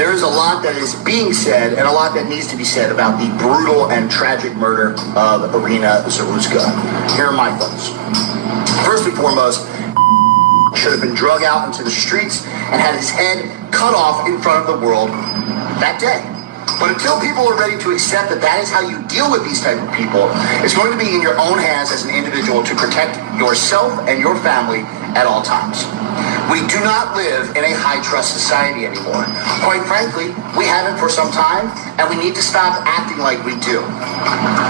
There is a lot that is being said and a lot that needs to be said about the brutal and tragic murder of Irina Zaruska. Here are my thoughts. First and foremost, should have been drug out into the streets and had his head cut off in front of the world that day. But until people are ready to accept that that is how you deal with these type of people, it's going to be in your own hands as an individual to protect yourself and your family at all times. We do not live in a high-trust society anymore. Quite frankly, we haven't for some time, and we need to stop acting like we do.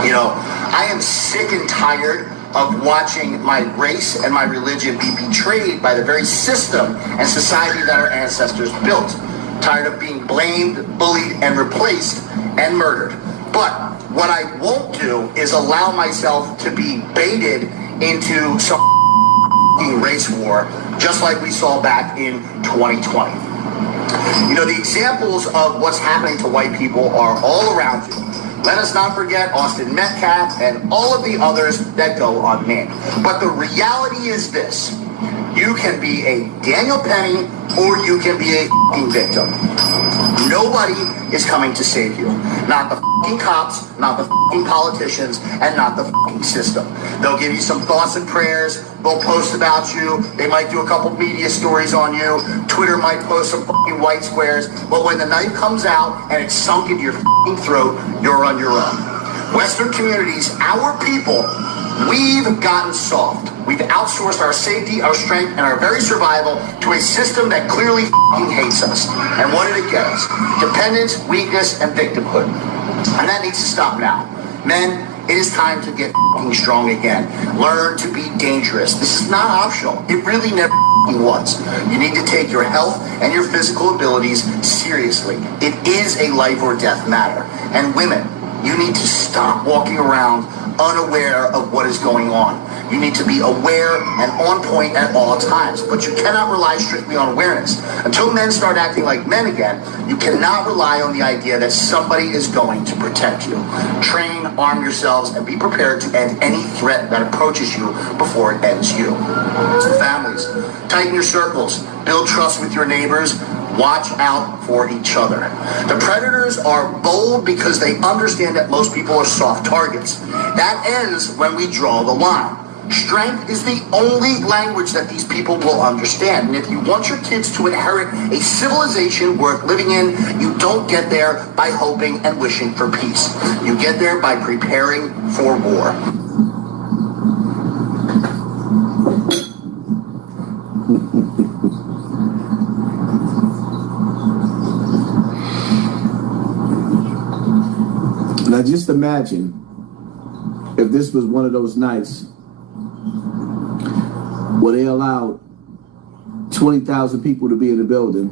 You know, I am sick and tired of watching my race and my religion be betrayed by the very system and society that our ancestors built. Tired of being blamed, bullied, and replaced, and murdered. But what I won't do is allow myself to be baited into some race war, just like we saw back in 2020. You know, the examples of what's happening to white people are all around you. Let us not forget Austin Metcalf and all of the others that go unnamed. But the reality is this. You can be a Daniel Penny or you can be a victim. Nobody is coming to save you. Not the cops, not the politicians, and not the system. They'll give you some thoughts and prayers. They'll post about you. They might do a couple media stories on you. Twitter might post some white squares. But when the knife comes out and it's sunk into your throat, you're on your own. Western communities, our people, we've gotten soft. We've outsourced our safety, our strength, and our very survival to a system that clearly hates us. And what did it get us? Dependence, weakness, and victimhood. And that needs to stop now. Men, it is time to get strong again. Learn to be dangerous. This is not optional. It really never was. You need to take your health and your physical abilities seriously. It is a life or death matter. And women, you need to stop walking around unaware of what is going on. You need to be aware and on point at all times, but you cannot rely strictly on awareness. Until men start acting like men again, you cannot rely on the idea that somebody is going to protect you. Train, arm yourselves, and be prepared to end any threat that approaches you before it ends you. So families, tighten your circles, build trust with your neighbors, watch out for each other. The predators are bold because they understand that most people are soft targets. That ends when we draw the line. Strength is the only language that these people will understand. And if you want your kids to inherit a civilization worth living in, you don't get there by hoping and wishing for peace. You get there by preparing for war. Now just imagine if this was one of those nights where they allowed 20,000 people to be in the building.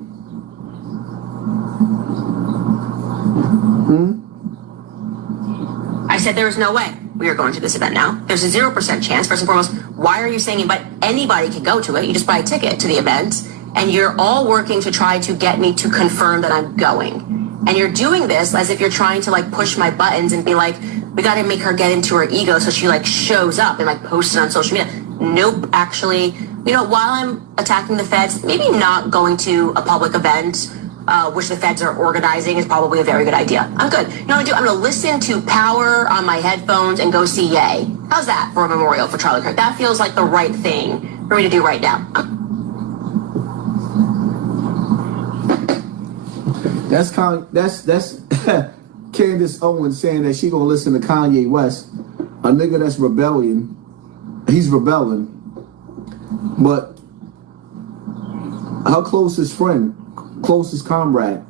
I said there was no way we are going to this event now. There's a 0% chance. First and foremost, why are you saying but anybody can go to it? You just buy a ticket to the event, and you're all working to try to get me to confirm that I'm going. And you're doing this as if you're trying to like push my buttons and be like, we got to make her get into her ego so she like shows up and like posts it on social media. Nope, actually, you know, while I'm attacking the feds, maybe not going to a public event, which the feds are organizing, is probably a very good idea. I'm good. You know what I'm going to listen to Power on my headphones and go see Ye. How's that for a memorial for Charlie Kirk? That feels like the right thing for me to do right now. That's Candace Owens saying that she gonna listen to Kanye West, a nigga that's rebelling. He's rebelling, but her closest friend, closest comrade,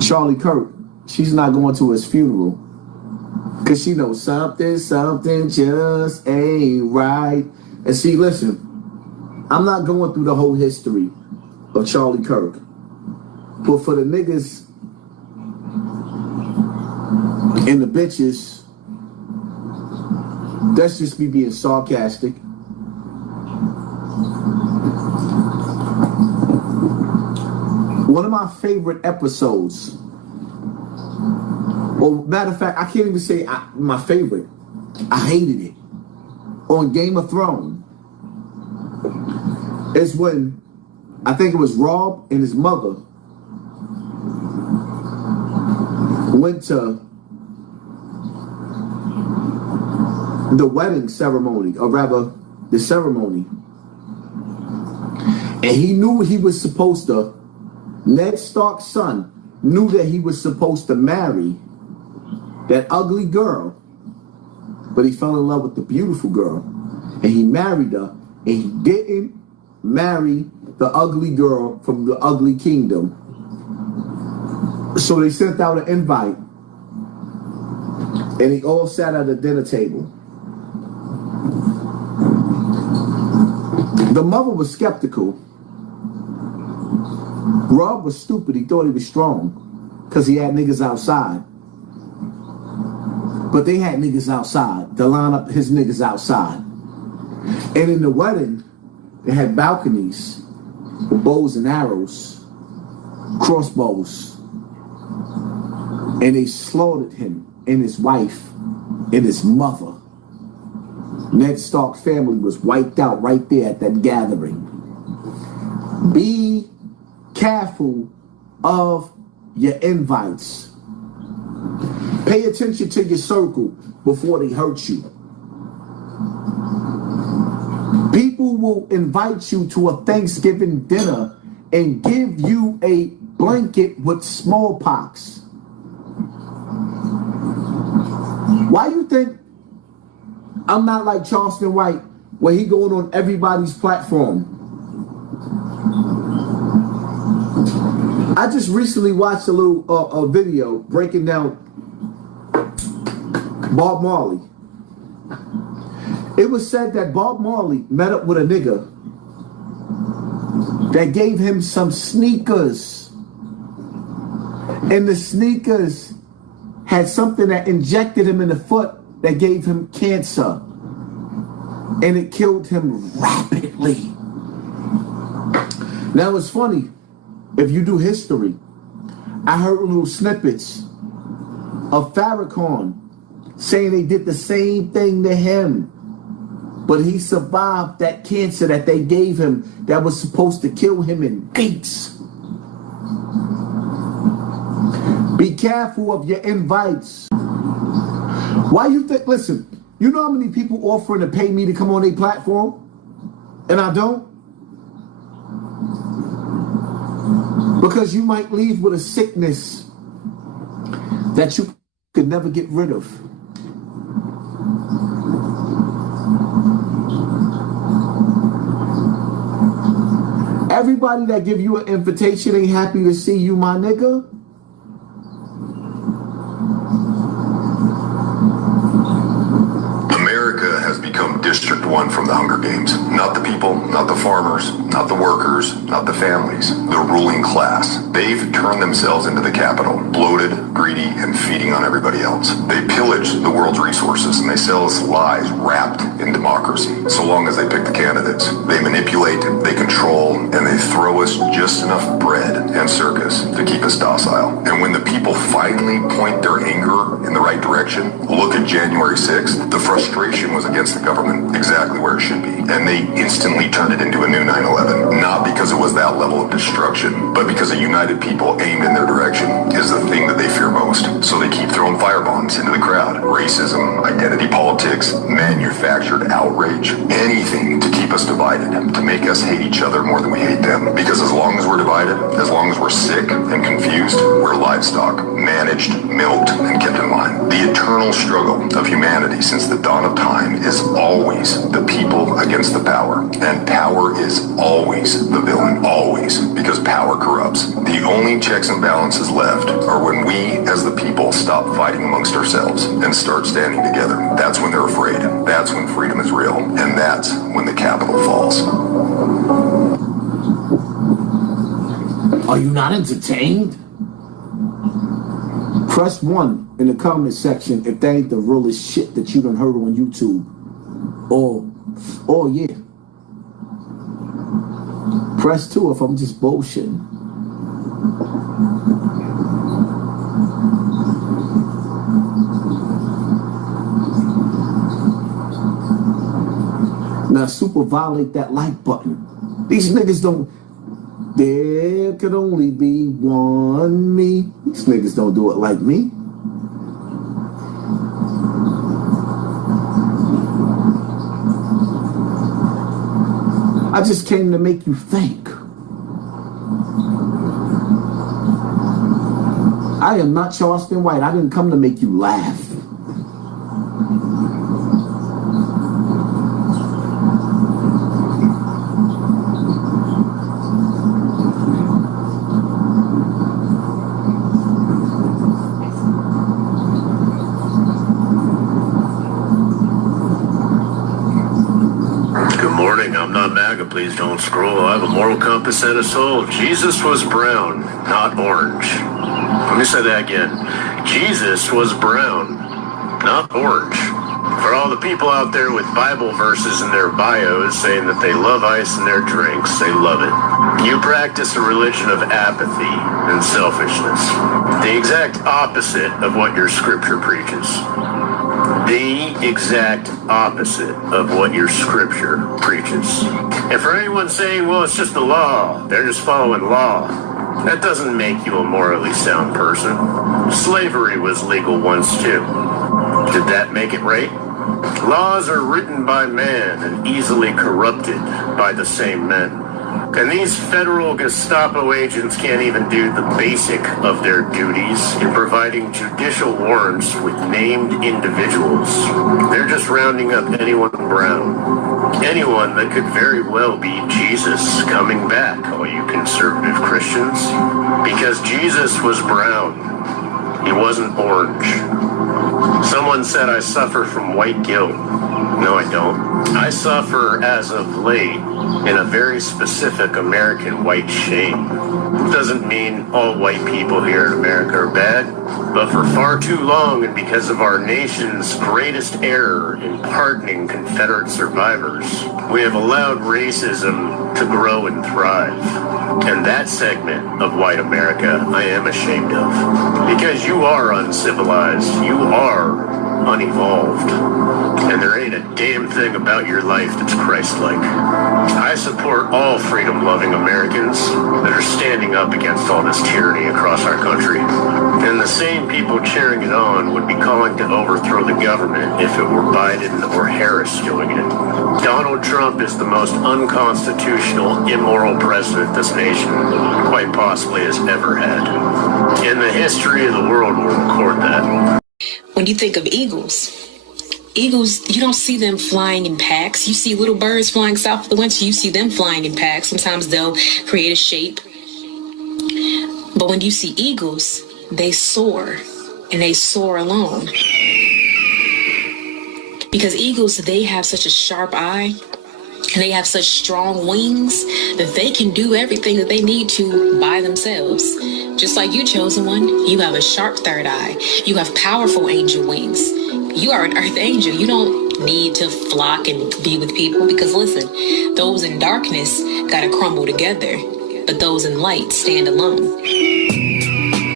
Charlie Kirk, she's not going to his funeral because she knows something just ain't right. And see, listen, I'm not going through the whole history of Charlie Kirk, but for the niggas and the bitches, that's just me being sarcastic. One of my favorite episodes, or matter of fact, I can't even say my favorite. I hated it. On Game of Thrones, is when I think it was Rob and his mother went to the wedding ceremony, or rather, the ceremony. And he knew he was supposed to, Ned Stark's son knew that he was supposed to marry that ugly girl, but he fell in love with the beautiful girl. And he married her, and he didn't marry the ugly girl from the ugly kingdom. So they sent out an invite, and they all sat at a dinner table. The mother was skeptical. Rob was stupid. He thought he was strong because he had niggas outside. But they had niggas outside to line up his niggas outside. And in the wedding, they had balconies with bows and arrows, crossbows. And they slaughtered him and his wife and his mother. Ned Stark's family was wiped out right there at that gathering. Be careful of your invites. Pay attention to your circle before they hurt you. People will invite you to a Thanksgiving dinner and give you a blanket with smallpox. Why you think I'm not like Charleston White, where he going on everybody's platform? I just recently watched a little a video breaking down Bob Marley. It was said that Bob Marley met up with a nigga that gave him some sneakers. And the sneakers had something that injected him in the foot that gave him cancer. And it killed him rapidly. Now it's funny, if you do history, I heard little snippets of Farrakhan saying they did the same thing to him. But he survived that cancer that they gave him that was supposed to kill him in weeks. Be careful of your invites. Why you think, listen, you know how many people offering to pay me to come on their platform? And I don't? Because you might leave with a sickness that you could never get rid of. Everybody that give you an invitation ain't happy to see you, my nigga. America has become District 1 from the Hunger Games. Not the people, not the farmers, not the workers, not the families. The ruling class. They've turned themselves into the capital, bloated, greedy, and feeding on everybody else. They pillage the world's resources and they sell us lies wrapped in democracy, so long as they pick the candidates. They manipulate, they control, and they throw us just enough bread and circus to keep us docile. And when the people finally point their anger in the right direction, look at January 6th, the frustration was against the government, exactly where it should be. And they instantly turned it into a new 9/11. Not because it was that level of destruction, but because a united people aimed in their direction is the thing that they fear most. So they keep throwing fire bombs into the crowd. Racism, identity politics, manufactured outrage, anything to keep us divided, to make us hate each other more than we hate them. Because as long as we're divided, as long as we're sick and confused, we're livestock, managed, milked, and kept in line. The eternal struggle of humanity since the dawn of time is always the people against the power. And power is always the villain, always, because power corrupts. The only checks and balances left are when we, as the people, stop fighting amongst ourselves and start standing together. That's when they're afraid. That's when freedom is real. And that's when the capital falls. Are you not entertained? Press 1 in the comment section if that ain't the realest shit that you done heard on YouTube. Or yeah. Press 2 if I'm just bullshitting. Now super violate that like button. These niggas don't. There could only be one me. These niggas don't do it like me. I just came to make you think. I am not Charleston White. I didn't come to make you laugh. Good morning. I'm not MAGA. Please don't scroll. I have a moral compass and a soul. Jesus was brown, not orange. Let me say that again. Jesus was brown, not orange. For all the people out there with Bible verses in their bios saying that they love ice in their drinks, they love it. You practice a religion of apathy and selfishness. The exact opposite of what your scripture preaches. The exact opposite of what your scripture preaches. And for anyone saying, well, it's just the law, they're just following law, that doesn't make you a morally sound person. Slavery was legal once too. Did that make it right? Laws are written by man and easily corrupted by the same men. And these federal Gestapo agents can't even do the basic of their duties in providing judicial warrants with named individuals. They're just rounding up anyone brown. Anyone that could very well be Jesus coming back, all you conservative Christians. Because Jesus was brown. He wasn't orange. Someone said I suffer from white guilt. No, I don't. I suffer as of late in a very specific American white shame. It doesn't mean all white people here in America are bad, but for far too long and because of our nation's greatest error in pardoning Confederate survivors, we have allowed racism to grow and thrive. And that segment of white America I am ashamed of. Because you are uncivilized, you are unevolved, and there ain't a damn thing about your life that's Christ-like. I support all freedom-loving Americans that are standing up against all this tyranny across our country. And the same people cheering it on would be calling to overthrow the government if it were Biden or Harris doing it. Donald Trump is the most unconstitutional, immoral president this nation quite possibly has ever had. In the history of the world will record that. When you think of eagles, you don't see them flying in packs. You see little birds flying south of the winter. You see them flying in packs. Sometimes they'll create a shape. But when you see eagles, they soar, and they soar alone. Because eagles, they have such a sharp eye, and they have such strong wings that they can do everything that they need to by themselves. Just like you, chosen one, you have a sharp third eye. You have powerful angel wings. You are an earth angel. You don't need to flock and be with people because listen, those in darkness gotta crumble together, but those in light stand alone.